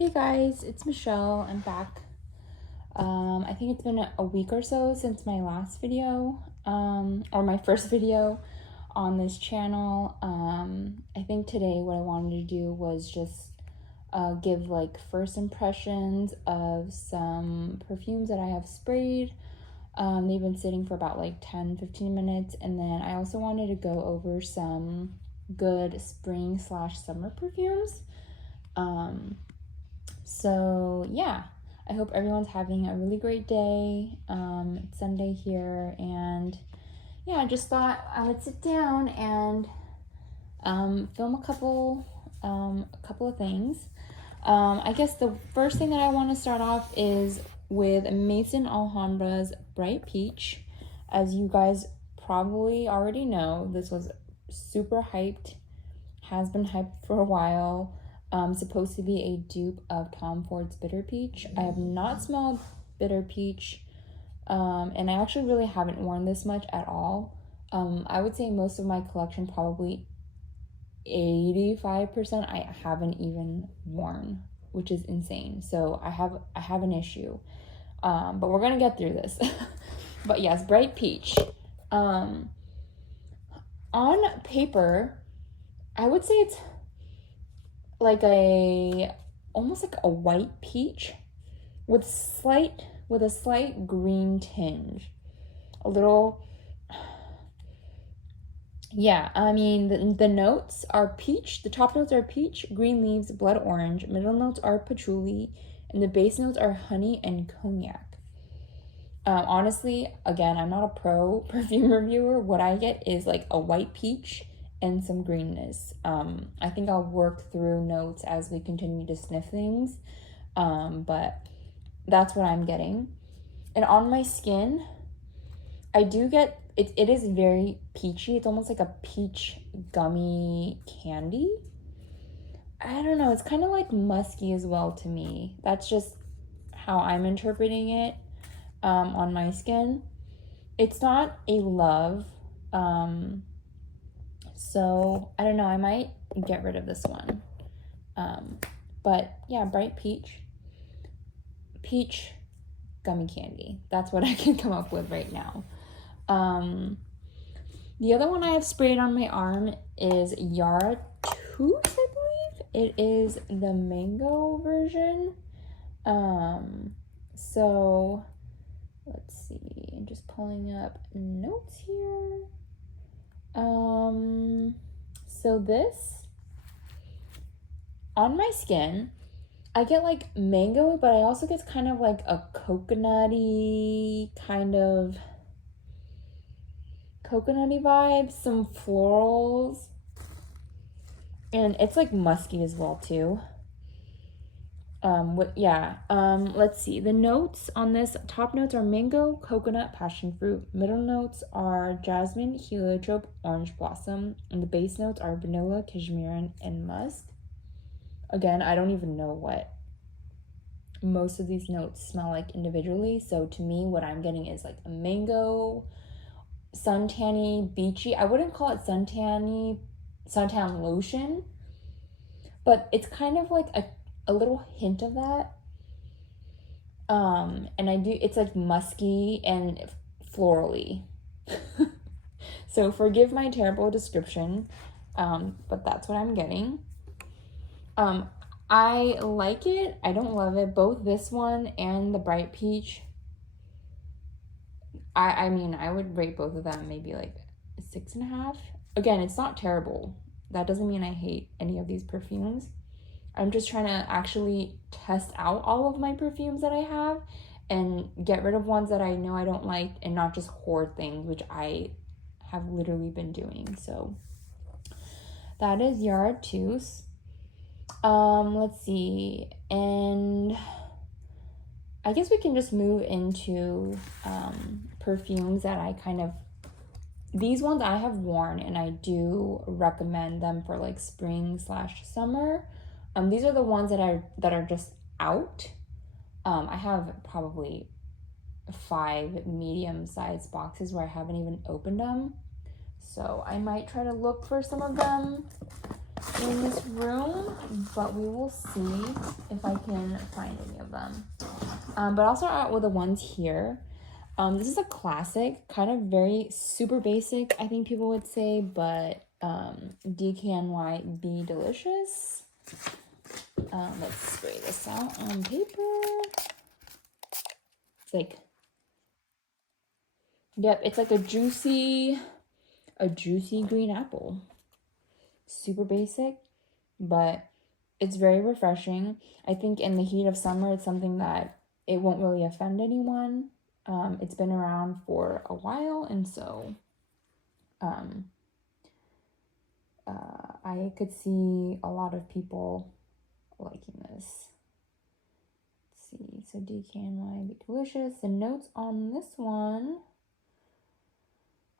Hey guys, it's Michelle. I'm back. I think it's been a week or so since my last video, or my first video on this channel. I think today what I wanted to do was just give like first impressions of some perfumes that I have sprayed. They've been sitting for about like 10-15 minutes, and then I also wanted to go over some good spring/summer perfumes. So yeah, I hope everyone's having a really great day. It's Sunday here, and yeah, I just thought I would sit down and film a couple of things. I guess the first thing that I want to start off is with Maison Alhambra's Bright Peach. As you guys probably already know, this was super hyped, has been hyped for a while. Supposed to be a dupe of Tom Ford's Bitter Peach. I have not smelled Bitter Peach, and I actually really haven't worn this much at all. I would say most of my collection, probably 85%, I haven't even worn, which is insane. So I have an issue, but we're gonna get through this. But yes, Bright Peach. On paper, I would say it's like almost like a white peach with a slight green tinge. A little, yeah, I mean, the notes are peach. The top notes are peach, green leaves, blood orange. Middle notes are patchouli, and the base notes are honey and cognac. Honestly, again, I'm not a pro perfume reviewer. What I get is like a white peach and some greenness. I think I'll work through notes as we continue to sniff things, but that's what I'm getting. And on my skin, I do get, it is very peachy. It's almost like a peach gummy candy. I don't know, it's kind of like musky as well to me. That's just how I'm interpreting it on my skin. It's not a love, so I don't know, I might get rid of this one. But yeah, Bright Peach gummy candy. That's what I can come up with right now. The other one I have sprayed on my arm is Yara Tooth, I believe. It is the mango version. So let's see, I'm just pulling up notes here. So this, on my skin, I get like mango, but I also get kind of like a coconutty vibes, some florals, and it's like musky as well too. Let's see. The notes on this, top notes are mango, coconut, passion fruit. Middle notes are jasmine, heliotrope, orange blossom. And the base notes are vanilla, cashmere, and musk. Again, I don't even know what most of these notes smell like individually. So to me, what I'm getting is like a mango, suntanny, beachy. I wouldn't call it suntan lotion, but it's kind of like a little hint of that. And it's like musky and florally. So forgive my terrible description, but that's what I'm getting. I like it. I don't love it. Both this one and the Bright Peach, I mean, I would rate both of them maybe like 6.5. Again, it's not terrible. That doesn't mean I hate any of these perfumes. I'm just trying to actually test out all of my perfumes that I have and get rid of ones that I know I don't like and not just hoard things, which I have literally been doing. So that is Yara Tooth. Let's see. And I guess we can just move into perfumes that I these ones I have worn and I do recommend them for like spring/summer. These are the ones that are just out. I have probably 5 medium-sized boxes where I haven't even opened them. So I might try to look for some of them. in this room, but we will see if I can find any of them. But I'll start out with the ones here. This is a classic, kind of very super basic, I think people would say, but DKNY Be Delicious. Let's spray this out on paper. It's like, yep, it's like a juicy green apple. Super basic, but it's very refreshing. I think in the heat of summer, it's something that it won't really offend anyone. It's been around for a while, and so I could see a lot of people liking this. Let's see, so DKNY Be Delicious. The notes on this one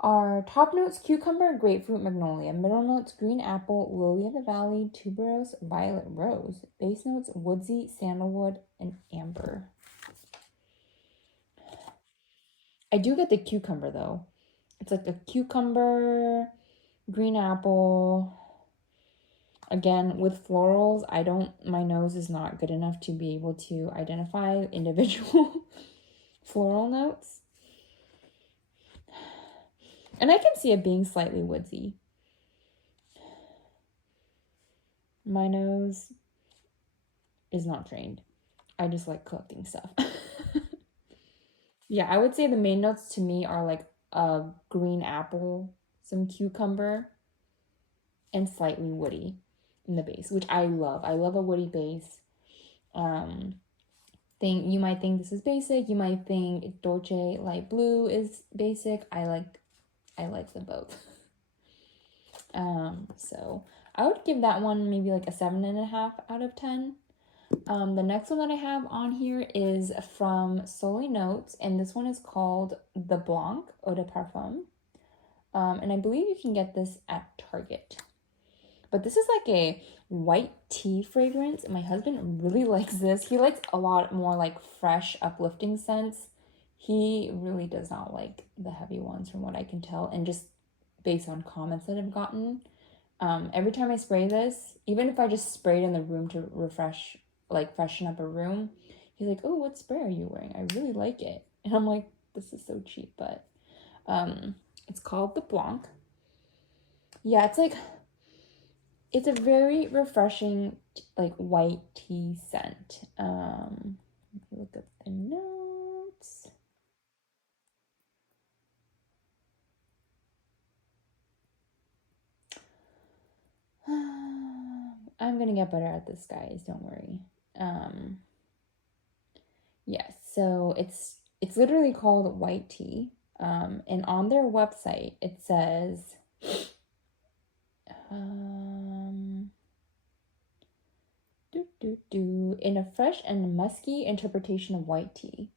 are top notes cucumber, grapefruit, magnolia. Middle notes green apple, lily of the valley, tuberose, violet, rose. Base notes woodsy, sandalwood, and amber. I do get the cucumber though. It's like a cucumber, green apple. Again, with florals, my nose is not good enough to be able to identify individual floral notes. And I can see it being slightly woodsy. My nose is not trained. I just like collecting stuff. Yeah, I would say the main notes to me are like a green apple, some cucumber, and slightly woody in the base, which I love. I love a woody base. You might think this is basic. You might think Dolce Light Blue is basic. I like them both. So I would give that one maybe like a 7.5 out of 10. The next one that I have on here is from Solely Notes, and this one is called The Blanc Eau de Parfum. And I believe you can get this at Target. But this is like a white tea fragrance. My husband really likes this. He likes a lot more like fresh, uplifting scents. He really does not like the heavy ones from what I can tell. And just based on comments that I've gotten, every time I spray this, even if I just spray it in the room to freshen up a room, he's like, oh, what spray are you wearing? I really like it. And I'm like, this is so cheap, but it's called the Blanc. Yeah, it's a very refreshing, like, white tea scent. Look at the notes. I'm gonna get better at this, guys. Don't worry. Yes, so it's literally called white tea. And on their website it says in a fresh and musky interpretation of white tea.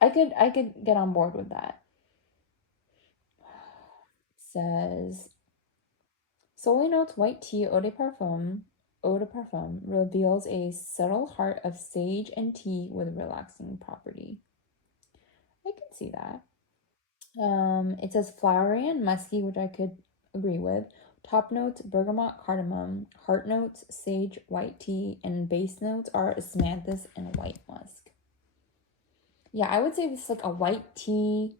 I could get on board with that. It says Solely Notes White Tea Eau de Parfum reveals a subtle heart of sage and tea with relaxing property. I can see that. It says flowery and musky, which I could agree with. Top notes bergamot, cardamom. Heart notes sage, white tea, and base notes are osmanthus and white musk. Yeah, I would say this is like a white tea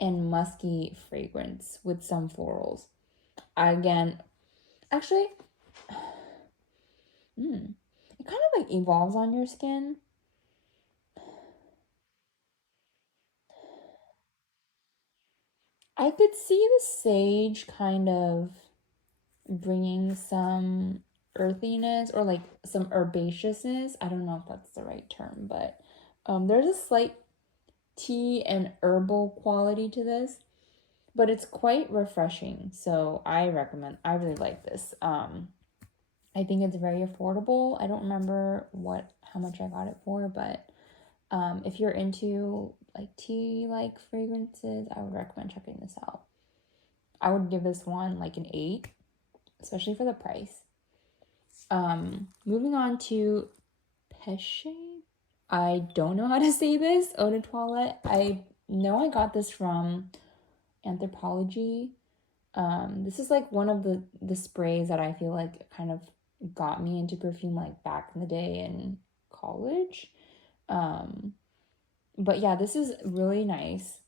and musky fragrance with some florals. Again, actually, it kind of like evolves on your skin. I could see the sage kind of bringing some earthiness or like some herbaceousness. I don't know if that's the right term, but there's a slight tea and herbal quality to this, but it's quite refreshing. So I really like this. I think it's very affordable. I don't remember how much I got it for, but if you're into like tea like fragrances, I would recommend checking this out. I would give this one like an 8, especially for the price. Moving on to Peche. I don't know how to say this. Eau de Toilette. I know I got this from Anthropologie. This is like one of the sprays that I feel like kind of got me into perfume like back in the day in college. But yeah, this is really nice.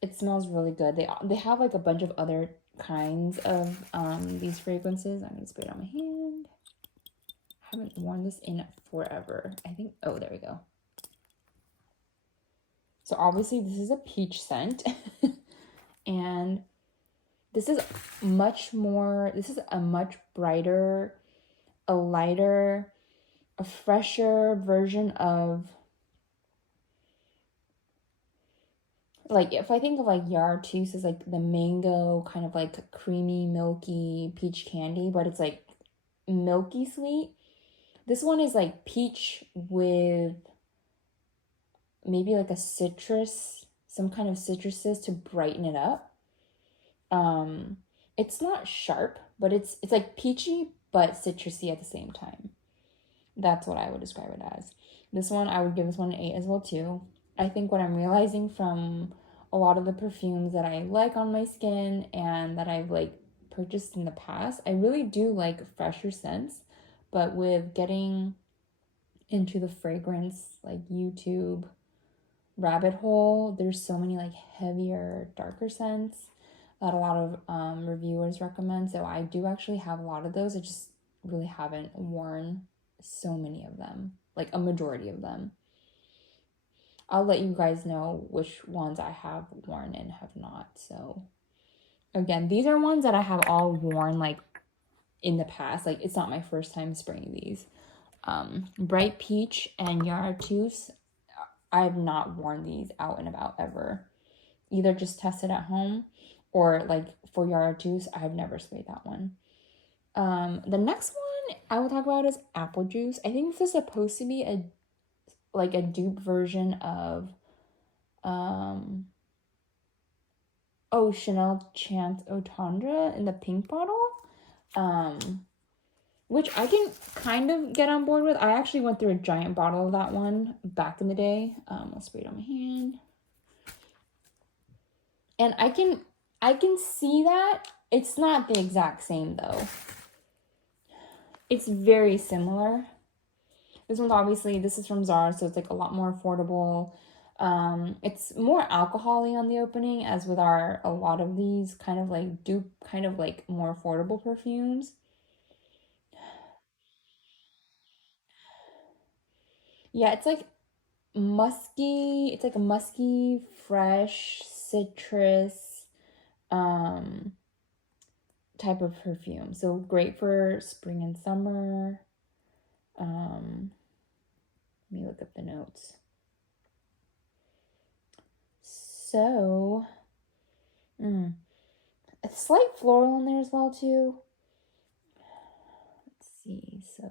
It smells really good. They have like a bunch of other kinds of these fragrances. I'm gonna spray it on my hand. I haven't worn this in forever. I think, oh, there we go. So obviously this is a peach scent. And this is a much brighter, a lighter, a fresher version of, like, if I think of like Yartus as like the mango kind of like creamy, milky peach candy, but it's like milky sweet. This one is like peach with maybe like a citrus, some kind of citruses to brighten it up. It's not sharp, but it's like peachy but citrusy at the same time. That's what I would describe it as. This one, I would give this one an 8 as well too. I think what I'm realizing from a lot of the perfumes that I like on my skin and that I've like purchased in the past, I really do like fresher scents, but with getting into the fragrance like YouTube rabbit hole, there's so many like heavier, darker scents that a lot of reviewers recommend. So I do actually have a lot of those. I just really haven't worn so many of them, like a majority of them. I'll let you guys know which ones I have worn and have not. So again, these are ones that I have all worn like in the past. Like it's not my first time spraying these. Bright Peach and Yartus, I have not worn these out and about ever. Either just tested at home or like for Yartus, I have never sprayed that one. The next one I will talk about is Apple Juice. I think this is supposed to be a dupe version of Chanel Chance Otandra in the pink bottle. Which I can kind of get on board with. I actually went through a giant bottle of that one back in the day. I'll spray it on my hand. And I can see that. It's not the exact same though. It's very similar. This one's obviously, this is from Zara, so it's like a lot more affordable. It's more alcohol-y on the opening, as with a lot of these kind of like dupe, kind of like more affordable perfumes. Yeah, it's like musky. It's like a musky, fresh, citrus type of perfume. So great for spring and summer. Let me look up the notes. So, a slight floral in there as well too. Let's see. So,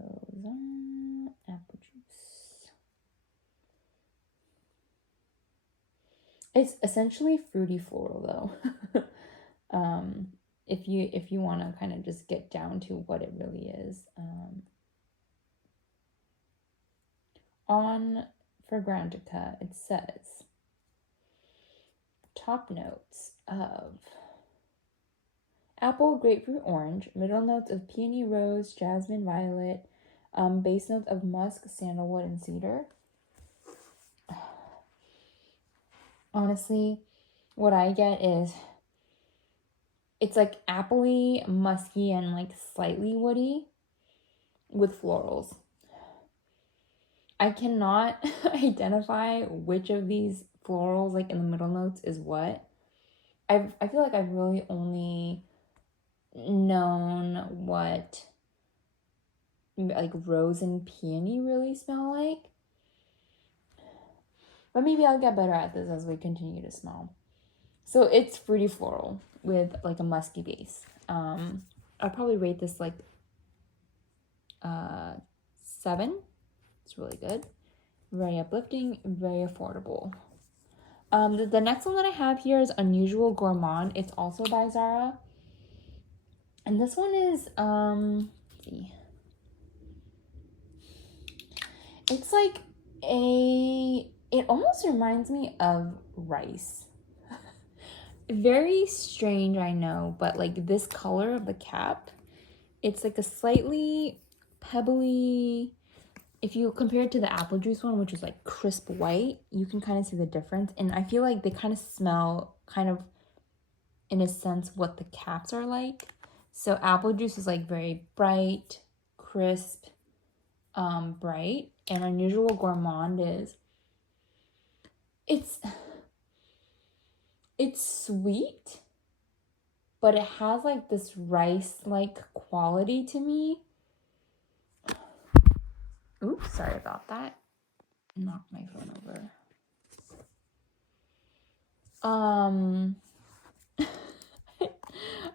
apple juice. It's essentially fruity floral though. If you want to kind of just get down to what it really is. On Fragrantica, it says top notes of apple, grapefruit, orange, middle notes of peony, rose, jasmine, violet, base notes of musk, sandalwood, and cedar. Honestly, what I get is it's like appley, musky, and like slightly woody with florals. I cannot identify which of these florals, like in the middle notes, is what. I feel like I've really only known what like rose and peony really smell like. But maybe I'll get better at this as we continue to smell. So it's fruity floral with like a musky base. I'll probably rate this like 7. It's really good. Very uplifting, very affordable. The next one that I have here is Unusual Gourmand. It's also by Zara. And this one is, let's see. It's like it almost reminds me of rice. Very strange, I know, but like this color of the cap, it's like a slightly pebbly. If you compare it to the apple juice one, which is like crisp white, you can kind of see the difference. And I feel like they kind of smell kind of, in a sense, what the caps are like. So apple juice is like very bright, crisp, bright. And Unusual Gourmand is, it's sweet, but it has like this rice-like quality to me. Oops, sorry about that. Knocked my phone over.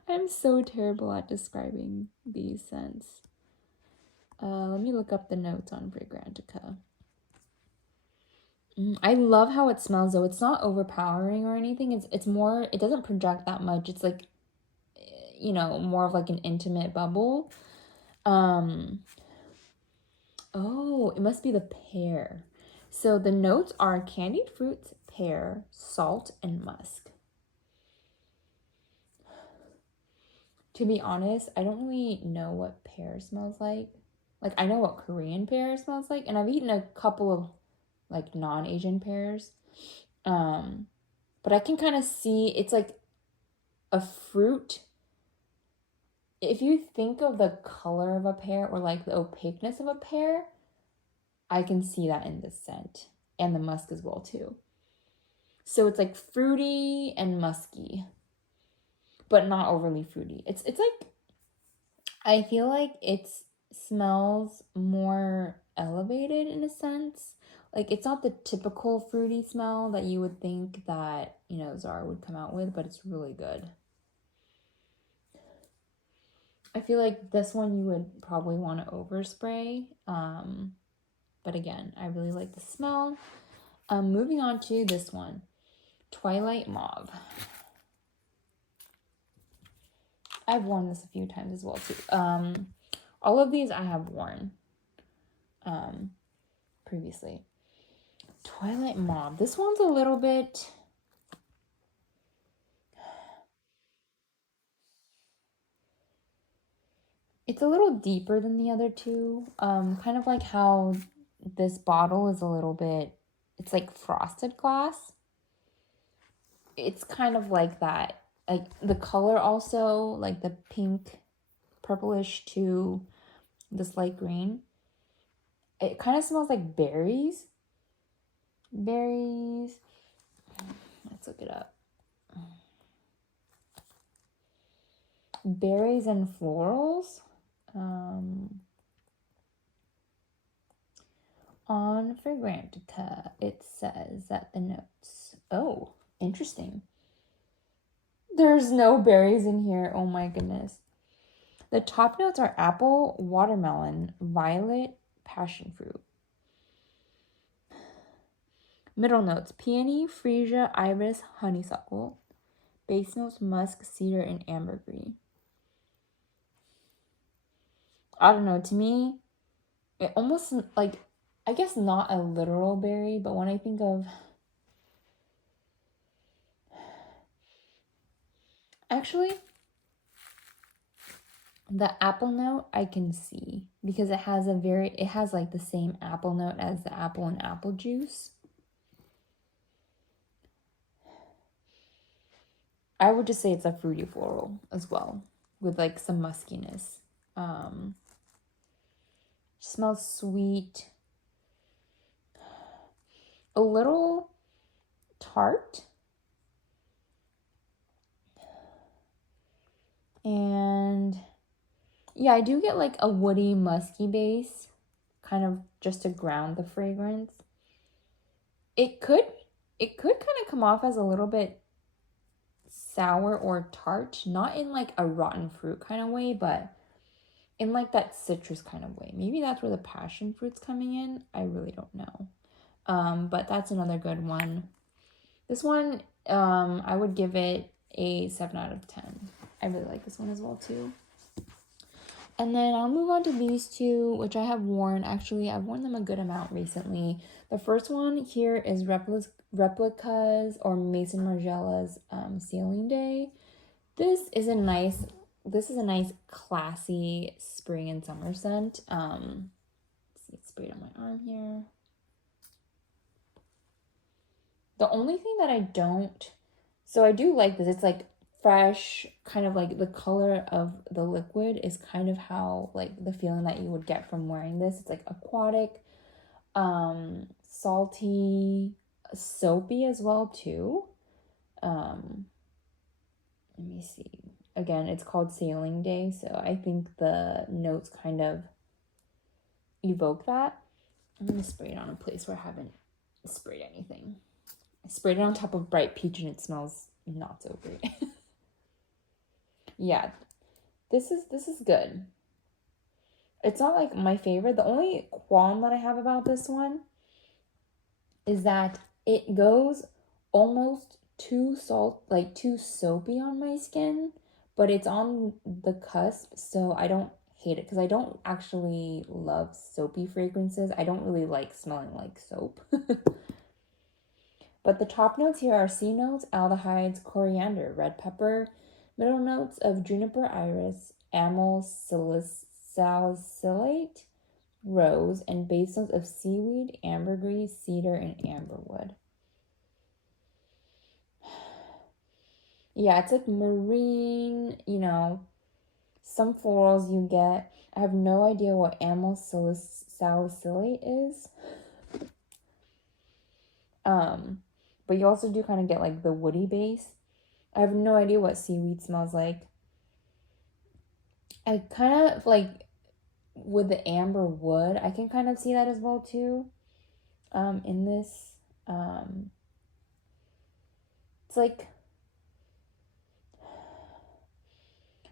I'm so terrible at describing these scents. Let me look up the notes on Fragrantica. I love how it smells though. It's not overpowering or anything. It's more, it doesn't project that much. It's like, you know, more of like an intimate bubble. Oh, it must be the pear. So the notes are candied fruits, pear, salt, and musk. To be honest, I don't really know what pear smells like. Like, I know what Korean pear smells like, and I've eaten a couple of like non-Asian pears. But I can kind of see it's like a fruit. If you think of the color of a pear or like the opaqueness of a pear, I can see that in the scent and the musk as well too. So it's like fruity and musky, but not overly fruity. It's like, I feel like it smells more elevated in a sense. Like, it's not the typical fruity smell that you would think that, you know, Zara would come out with, but it's really good. I feel like this one you would probably want to overspray. But again, I really like the smell. Moving on to this one, Twilight Mauve. I've worn this a few times as well too. All of these I have worn previously. Twilight Mauve. This one's a little bit, it's a little deeper than the other two. Kind of like how this bottle is a little bit, it's like frosted glass. It's kind of like that. Like the color also, like the pink, purplish to this light green. It kind of smells like berries. Berries. Let's look it up. Berries and florals. On Fragrantica, it says that the notes. Oh, interesting. There's no berries in here. Oh my goodness. The top notes are apple, watermelon, violet, passion fruit. Middle notes, peony, freesia, iris, honeysuckle. Base notes, musk, cedar, and ambergris. I don't know, to me, it almost like, I guess not a literal berry, but when I think of, actually, the apple note I can see because it has like the same apple note as the apple and apple juice. I would just say it's a fruity floral as well with like some muskiness. Smells sweet, a little tart, and yeah, I do get like a woody, musky base, kind of just to ground the fragrance. It could kind of come off as a little bit sour or tart, not in like a rotten fruit kind of way, but in like that citrus kind of way. Maybe that's where the passion fruit's coming in. I really don't know. But that's another good one. This one, I would give it a 7 out of 10. I really like this one as well too. And then I'll move on to these two, which I have worn. Actually, I've worn them a good amount recently. The first one here is Replicas or Maison Margiela's Sailing Day. This is a nice classy spring and summer scent. Let's see, it's sprayed on my arm here. The only thing that I don't, so I do like this. It's like fresh, kind of like the color of the liquid is kind of how like the feeling that you would get from wearing this. It's like aquatic, salty, soapy as well too. Let me see. Again, it's called Sailing Day, so I think the notes kind of evoke that. I'm gonna spray it on a place where I haven't sprayed anything. I sprayed it on top of Bright Peach and it smells not so great. Yeah, this is good. It's not like my favorite. The only qualm that I have about this one is that it goes almost too soapy on my skin, but it's on the cusp, so I don't hate it because I don't actually love soapy fragrances. I don't really like smelling like soap. But the top notes here are C notes, aldehydes, coriander, red pepper, middle notes of juniper iris, amyl salicylate, rose, and base notes of seaweed, ambergris, cedar, and amberwood. Yeah, it's like marine, some florals you get. I have no idea what amyl salicylate is. But you also do kind of get like the woody base. I have no idea what seaweed smells like. I kind of like with the amber wood, I can kind of see that as well too. In this, it's like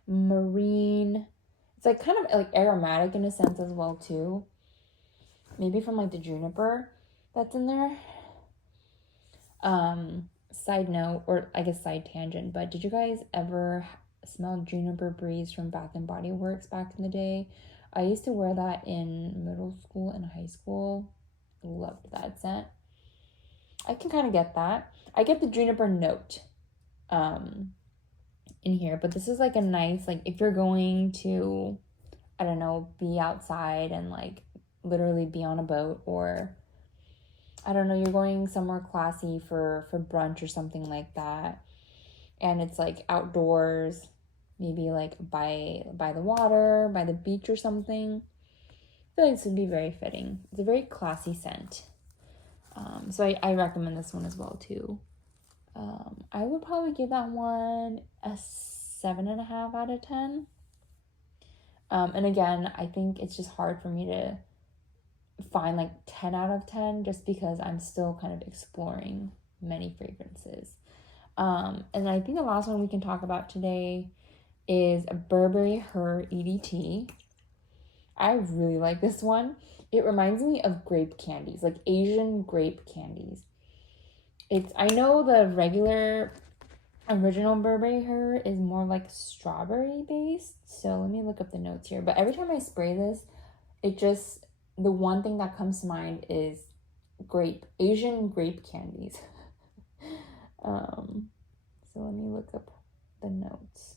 marine. It's like kind of like aromatic in a sense as well too. Maybe from like the juniper that's in there. Side note, or I guess side tangent, but did you guys ever smell Juniper Breeze from Bath and Body Works back in the day? I used to wear that in middle school and high school. Loved that scent. I can kind of get that. I get the juniper note in here, but this is like a nice, like if you're going to, I don't know, be outside and like literally be on a boat, or I don't know, you're going somewhere classy for brunch or something like that, and it's like outdoors, maybe like by the water, by the beach or something. I feel like this would be very fitting. It's a very classy scent. So I recommend this one as well too. I would probably give that one a 7.5 out of 10. And again, I think it's just hard for me to find like 10 out of 10 just because I'm still kind of exploring many fragrances. And I think the last one we can talk about today is a Burberry Her EDT. I really like this one. It reminds me of grape candies, like Asian grape candies. I know the regular original Burberry Her is more like strawberry based. So let me look up the notes here. But every time I spray this, the one thing that comes to mind is Asian grape candies. So let me look up the notes.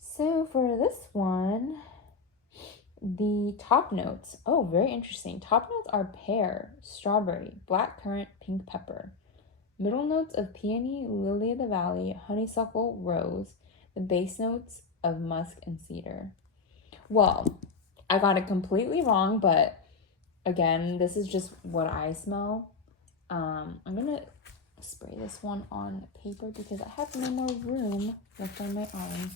So for this one, the top notes, very interesting. Top notes are pear, strawberry, blackcurrant, pink pepper. Middle notes of peony, lily of the valley, honeysuckle, rose. The base notes of musk and cedar. Well, I got it completely wrong, but again, this is just what I smell. I'm gonna spray this one on paper because I have no more room left on my arm.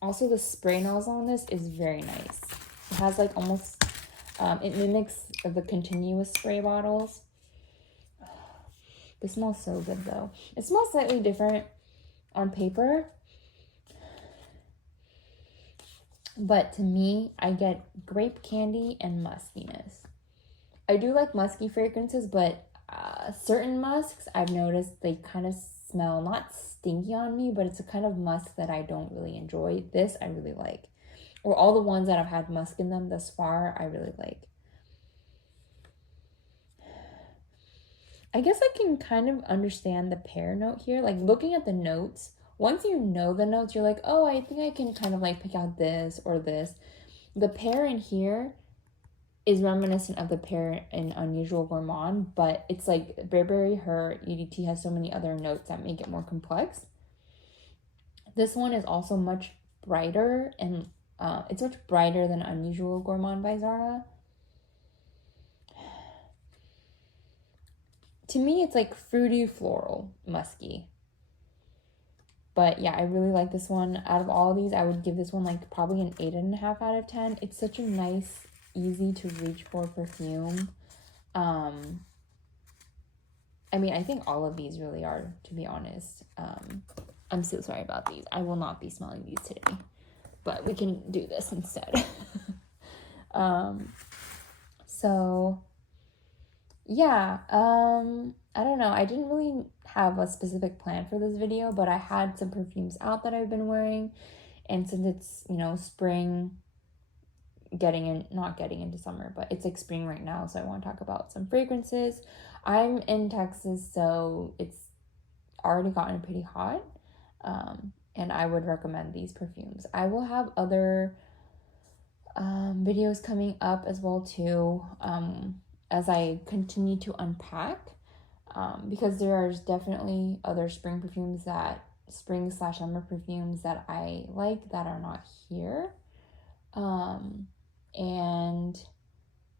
Also, the spray nozzle on this is very nice. It has like almost, it mimics the continuous spray bottles. This smells so good though. It smells slightly different on paper, but to me, I get grape candy and muskiness. I do like musky fragrances, but certain musks I've noticed they kind of smell not stinky on me, but it's a kind of musk that I don't really enjoy. This I really like. Or all the ones that have had musk in them thus far, I really like. I guess I can kind of understand the pear note here. Like looking at the notes, once you know the notes, you're like, oh, I think I can kind of like pick out this or this. The pear in here is reminiscent of the pear in Unusual Gourmand, but it's like Burberry Her EDT has so many other notes that make it more complex. This one is also much brighter, and it's much brighter than Unusual Gourmand by Zara. To me, it's like fruity, floral, musky. But yeah, I really like this one. Out of all of these, I would give this one like probably an 8.5 out of 10. It's such a nice, easy to reach for perfume. I mean, I think all of these really are, to be honest. I'm so sorry about these. I will not be smelling these today, but we can do this instead. So yeah, I don't know. I didn't really have a specific plan for this video, but I had some perfumes out that I've been wearing. And since it's, you know, spring, not getting into summer, but it's like spring right now. So I want to talk about some fragrances. I'm in Texas, so it's already gotten pretty hot. And I would recommend these perfumes. I will have other videos coming up as well too, as I continue to unpack, because there's definitely other spring / summer perfumes that I like that are not here, and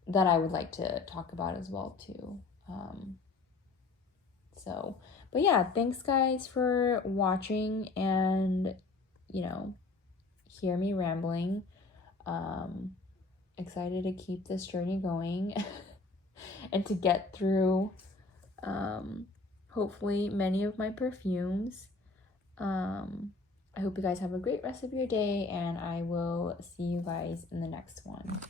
that I would like to talk about as well too. But yeah, thanks guys for watching and, you know, hear me rambling. Excited to keep this journey going and to get through hopefully many of my perfumes. I hope you guys have a great rest of your day, and I will see you guys in the next one.